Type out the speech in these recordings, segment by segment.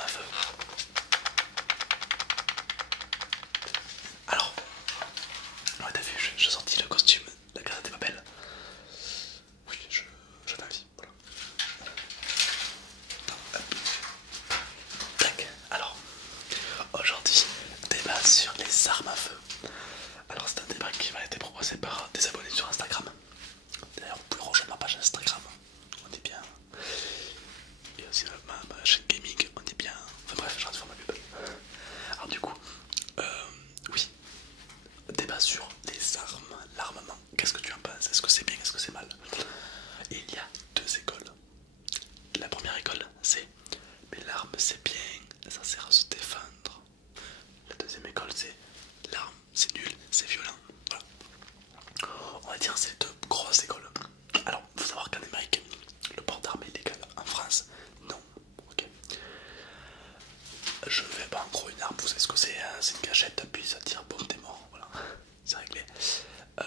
armes à feu. Alors, ouais, t'as vu, j'ai sorti le costume, la Casa de Papel. Oui, je t'invite, voilà. Tac, alors, aujourd'hui, débat sur les armes à feu. Alors, c'est un débat qui m'a été proposé par des abonnés sur Instagram. D'ailleurs, vous pouvez rejoindre ma page Instagram, on est bien. Et aussi ma chaîne gaming, on est bien. Enfin bref, je rate faire ma pub. Alors, du coup, oui, débat sur les armes, l'armement. Qu'est-ce que tu en penses? Est-ce que c'est bien? Est-ce que c'est mal? Et il y a deux écoles. La première école, c'est mais l'arme c'est bien, ça sert à se défendre. La deuxième école, c'est l'arme c'est nul, c'est violent. Voilà. On va dire c'est deux grosses écoles. Alors, faut savoir qu'en Amérique, le port d'armes est légal. En France, non. Ok. Je vais pas en gros une arme, vous savez ce que c'est, hein, c'est une gâchette, puis ça tire, boum, t'es mort. Voilà, c'est réglé. Euh,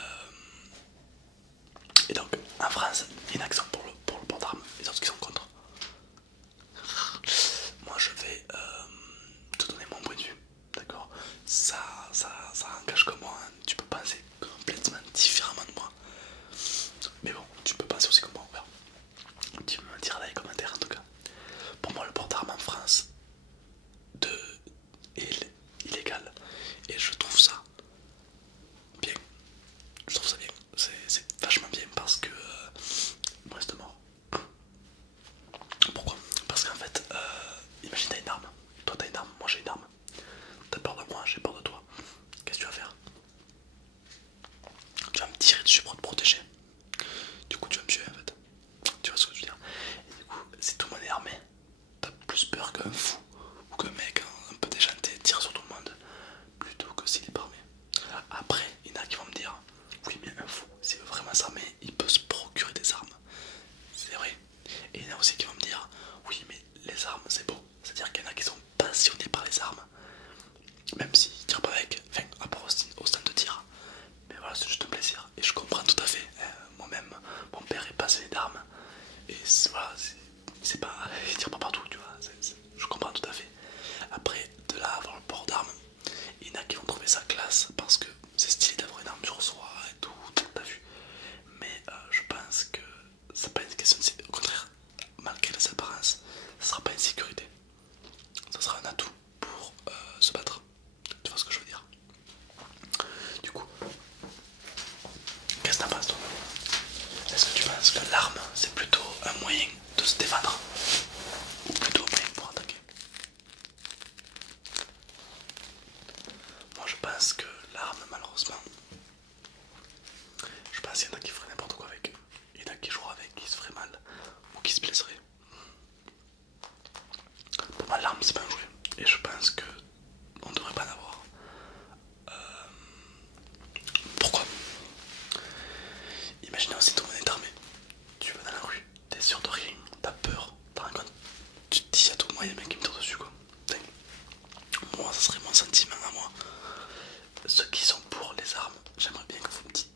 Et donc, en France, il y a une action pour le port d'armes, les autres qui sont contre. Moi, je vais te donner mon point de vue, d'accord? Ça engage que moi, hein. Tu peux penser complètement différemment de moi. Mais bon, tu peux penser aussi comme moi, on verra. Tu peux me le dire dans les commentaires en tout cas. Pour moi, le port d'armes en France est illégal. Et je trouve ça bien. Je trouve ça bien. C'est vachement bien parce que moi c'est mort. Pourquoi? Parce qu'en fait, imagine t'as une arme. Toi t'as une arme, moi j'ai une arme. T'as peur de moi, j'ai peur de toi. Qu'est-ce que tu vas faire? Tu vas me tirer dessus pour te protéger. Du coup tu vas me tuer en fait. Tu vois ce que je veux dire? Et du coup, si tout le monde est armé, t'as plus peur qu'un fou ou qu'un mec un peu déjanté tire sur tout le monde plutôt que s'il est pas armé. Après, il y en a qui vont me dire oui, mais un fou, s'il veut vraiment s'armer, il peut se procurer des armes. C'est vrai. Et il y en a aussi qui vont me dire oui, mais les armes c'est beau. C'est-à-dire qu'il y en a qui sont passionnés par les armes, même s'ils tirent pas avec, enfin, à part au stand de tir. Mais voilà, c'est juste un plaisir. Et je comprends tout à fait. Moi-même, mon père est passionné d'armes. Et voilà, c'est pas. Il tire pas partout, tu vois. Je comprends tout à fait. Après, de là à avoir le port d'armes, il y en a qui vont trouver ça classe parce que c'est stylé d'avoir une arme sur soi et tout, t'as vu. Mais je pense que c'est pas une question de. Au contraire, malgré les apparences, ça sera pas une sécurité. Ça sera un atout pour se battre. Tu vois ce que je veux dire? Du coup, qu'est-ce que t'en penses toi? Est-ce que tu penses que l'arme c'est plutôt un moyen de se défendre ou plutôt un moyen pour attaquer? Moi je pense que l'arme malheureusement, je pense qu'il y en a qui feraient n'importe quoi avec. Il y en a qui joueraient avec, qui se feraient mal ou qui se blesseraient. Pour moi l'arme c'est pas un jouet et je pense que on devrait pas en avoir. Pourquoi? Imaginez aussi tout le monde est armé. Tu vas dans la rue, t'es sûr de rien, t'as peur, t'as rien compte. Tu te dis à tout moment, il y a un mec qui me tire dessus quoi. Moi, ça serait mon sentiment à moi. Ceux qui sont pour les armes, j'aimerais bien que vous me dites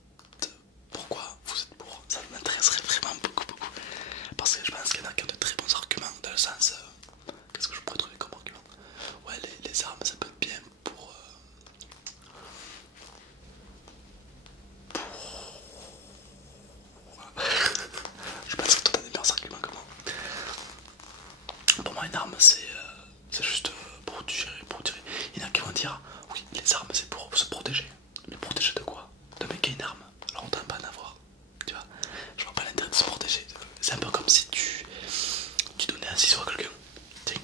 pourquoi vous êtes pour. Ça m'intéresserait vraiment beaucoup, beaucoup. Parce que je pense qu'il y en a qui ont de très bons arguments dans le sens. Qu'est-ce que je pourrais trouver comme argument? Ouais, les armes, ça peut être bien pour. Je pense que toi t'as des meilleurs arguments que moi. Pour moi, une arme c'est juste pour tirer, pour tirer. Il y en a qui vont dire oui, les armes c'est pour se protéger. Mais protéger de quoi? De mec qui a une arme. Alors on tente pas d'en avoir. Tu vois? Je vois pas l'intérêt de se protéger. C'est un peu comme si tu donnais un ciseau à quelqu'un. Tiens,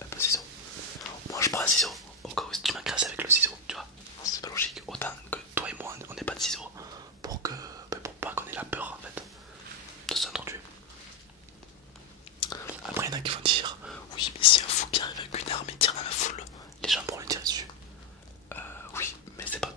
un peu ciseau. Moi je prends un ciseau au cas où tu m'agresses avec le ciseau. Tu vois? C'est pas logique. Autant que toi et moi on n'ait pas de ciseaux pour que, pour pas qu'on ait la peur en fait de s'introduire. Après, il y en a qui vont dire oui, mais si un fou qui arrive avec une arme et tire dans la foule, les gens pourront lui tirer dessus. Oui, mais c'est pas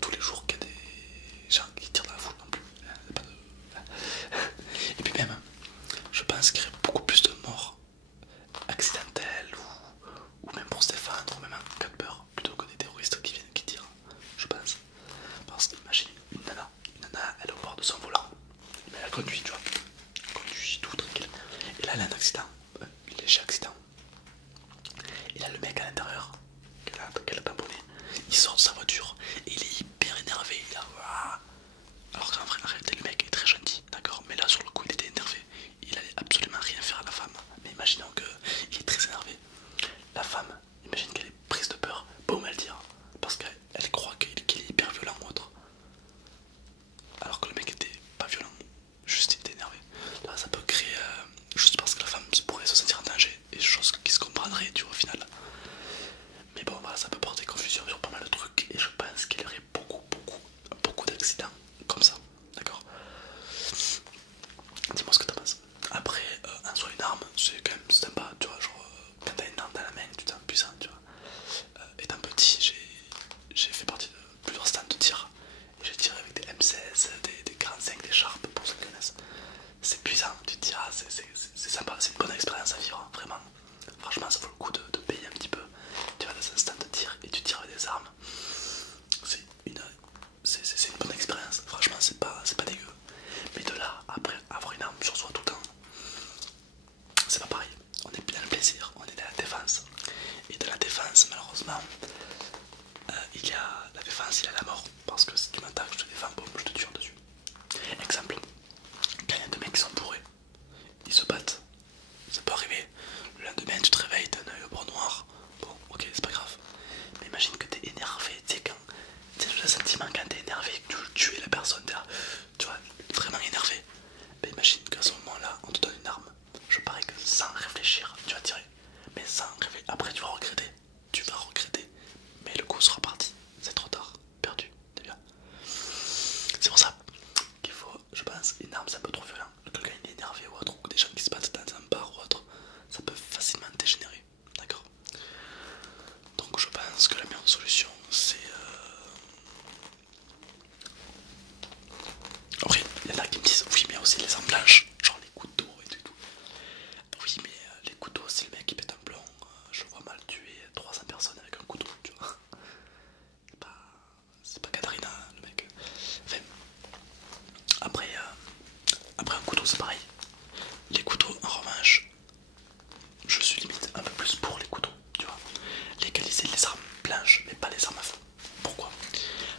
le mec à l'intérieur, qu'elle a tamponné, il sort de sa voiture et il est hyper énervé. Il a... Alors qu'en vrai, en réalité, le mec est très gentil, d'accord, mais là sur le coup, il était énervé. Il allait absolument rien faire à la femme. Mais imaginons qu'il est très énervé. La femme, imagine qu'elle est prise de peur, boum, elle tire. Parce qu'elle croit qu'il est hyper violent ou autre. Alors que le mec était pas violent, juste il était énervé. Là, ça peut créer, juste parce que la femme pourrait se sentir en danger, et chose qui se comprendrait, tu vois, au final. Mais bon, voilà, ça peut porter confusion sur pas mal de trucs, et je pense qu'il y aurait beaucoup d'accidents comme ça, d'accord. Dis-moi ce que t'en penses. Après, en soi, une arme, c'est quand même sympa, tu vois, genre, quand t'as une arme dans la main, tu te sens puissant, tu vois. Étant petit, j'ai fait partie de plusieurs stands de tir, et j'ai tiré avec des M16, des 45, des Sharp, pour ceux qui connaissent. C'est puissant, tu te dis, ah, c'est sympa, c'est une bonne expérience à vivre, hein, vraiment. Franchement, ça vaut le coup de payer un petit peu. Tu vas dans un stand de tir et tu tires avec des armes. C'est une bonne expérience, franchement, c'est pas dégueu. Mais de là, après avoir une arme sur soi tout le temps, c'est pas pareil. On est dans le plaisir, on est dans la défense. Et de la défense, malheureusement, il y a la défense, il y a la mort. Parce que si tu m'attaques, je te défends, boum, je te tue en dessus. Exemple, quand il y a deux mecs qui sont bourrés, ils se battent, ça peut arriver. Le lendemain, tu te réveilles, t'as un œil au bord noir. Bon, ok, c'est pas grave. Mais imagine que t'es énervé, tu sais, le sentiment quand t'es énervé, que tu veux tuer la personne, tu vois, vraiment énervé. Mais imagine qu'à ce moment-là, on te donne une arme. Je parie que sans réfléchir, tu vas tirer. Mais sans réfléchir, après tu vas regretter. Tu vas regretter. Mais le coup sera parti. C'est trop tard. Perdu. T'es bien. C'est pour ça qu'il faut, je pense, une arme c'est un peu trop violent. Quelqu'un il est énervé ou autre, ou des gens qui se battent dans un bar ou autre, ça peut facilement dégénérer. D'accord. Donc je pense que la meilleure solution c'est... Après, il y en a qui me disent oui mais aussi les armes blanches, genre les couteaux et tout. Oui mais les couteaux, si le mec qui pète un plomb, je vois mal tuer 300 personnes avec un couteau, tu vois. C'est pas Katarina le mec. Enfin, après un couteau c'est pareil. Les couteaux en revanche, je suis limite un peu plus pour les couteaux, tu vois. Légaliser les armes blanches mais pas les armes à feu. Pourquoi?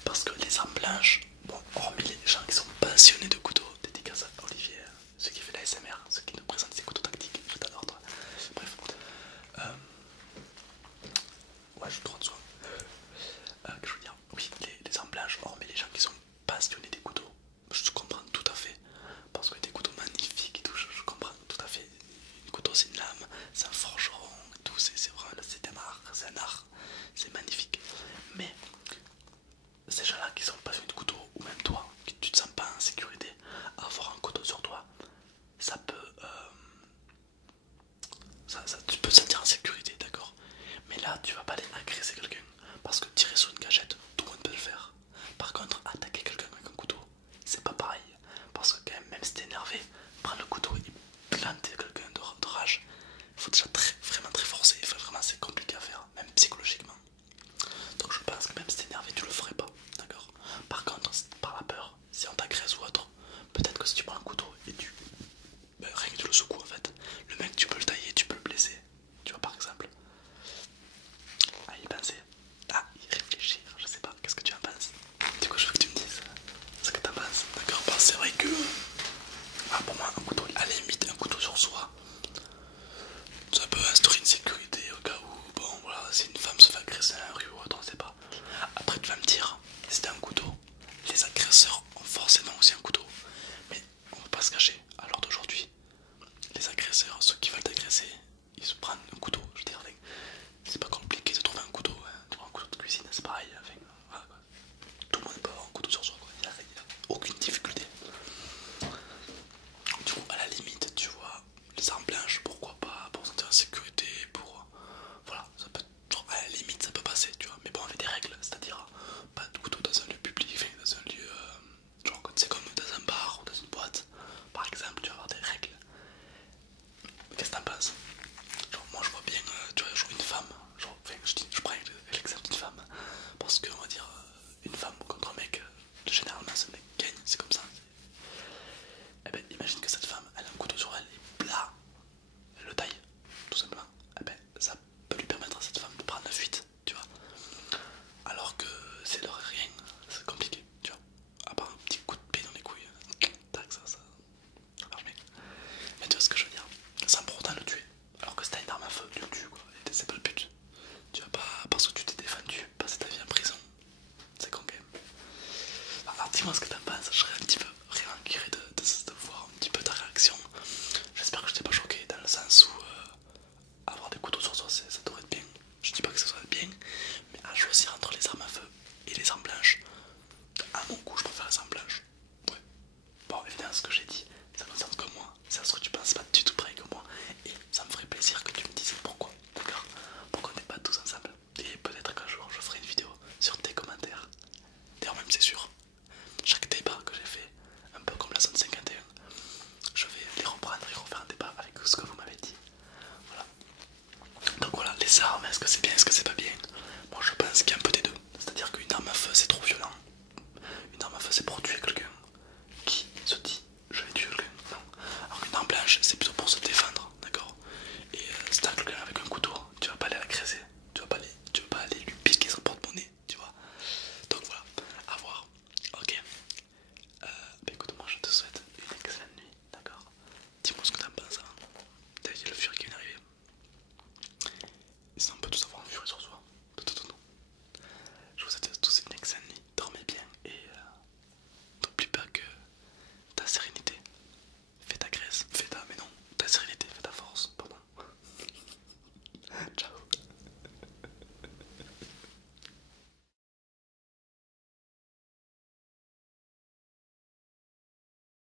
Parce que les armes blanches, bon, hormis les gens qui sont passionnés de couteaux, dédicace à Olivier, ceux qui fait la SMR, ceux qui nous présentent des couteaux tactiques, je t'adore toi. Bref, ouais, je prends soin. Que je veux dire, oui, les armes blanches, hormis les gens qui sont passionnés des couteaux, je comprends tout à fait. Parce que des couteaux magnifiques et tout, je comprends tout à fait. Un couteau c'est une lame, c'est un forgeron et tout, c'est vraiment, c'est un art, c'est magnifique. Mais ces gens-là qui sont passionnés de couteaux, ou même toi, qui tu te sens pas en sécurité, avoir un couteau sur toi, ça peut... tu peux te sentir en sécurité, d'accord. Mais là, tu vas pas aller agresser quelqu'un. Parce que tirer sur une gâchette, tout le monde peut le faire. Par contre, attaquer quelqu'un avec un couteau, c'est pas pareil. Parce que quand même, même si t'es énervé, prendre le couteau et planter quelqu'un de rage, il faut déjà vraiment très forcer. Vraiment, c'est compliqué à faire, même psychologiquement. Donc je pense que même si t'es énervé, tu le ferais pas, d'accord. Par contre, par la peur, si on t'agresse ou autre, peut-être que si tu prends un couteau et rien que tu le secoues en fait, le mec tu peux le tailler, tu peux le blesser, tu vois par exemple. dis-moi ce que t'en penses, je serais un petit peu vraiment curieux de voir un petit peu ta réaction. J'espère que je t'ai pas choqué dans le sens où avoir des couteaux sur soi ça devrait être bien. Je dis pas que ça soit bien, mais à choisir entre les armes à feu et les armes blanches, à mon goût je préfère les armes blanches. Ouais. Bon évidemment ce que j'ai dit, ça concerne que moi. Ça se trouve tu penses pas du tout pareil que moi. Et ça me ferait plaisir que tu me dises pourquoi. D'accord? Pourquoi on n'est pas tous ensemble. Et peut-être qu'un jour je ferai une vidéo sur tes commentaires. D'ailleurs même c'est sûr. Chaque débat que j'ai fait, un peu comme la zone 51, je vais les reprendre et refaire un débat avec ce que vous m'avez dit. Voilà. Donc voilà, les armes, est-ce que c'est bien, est-ce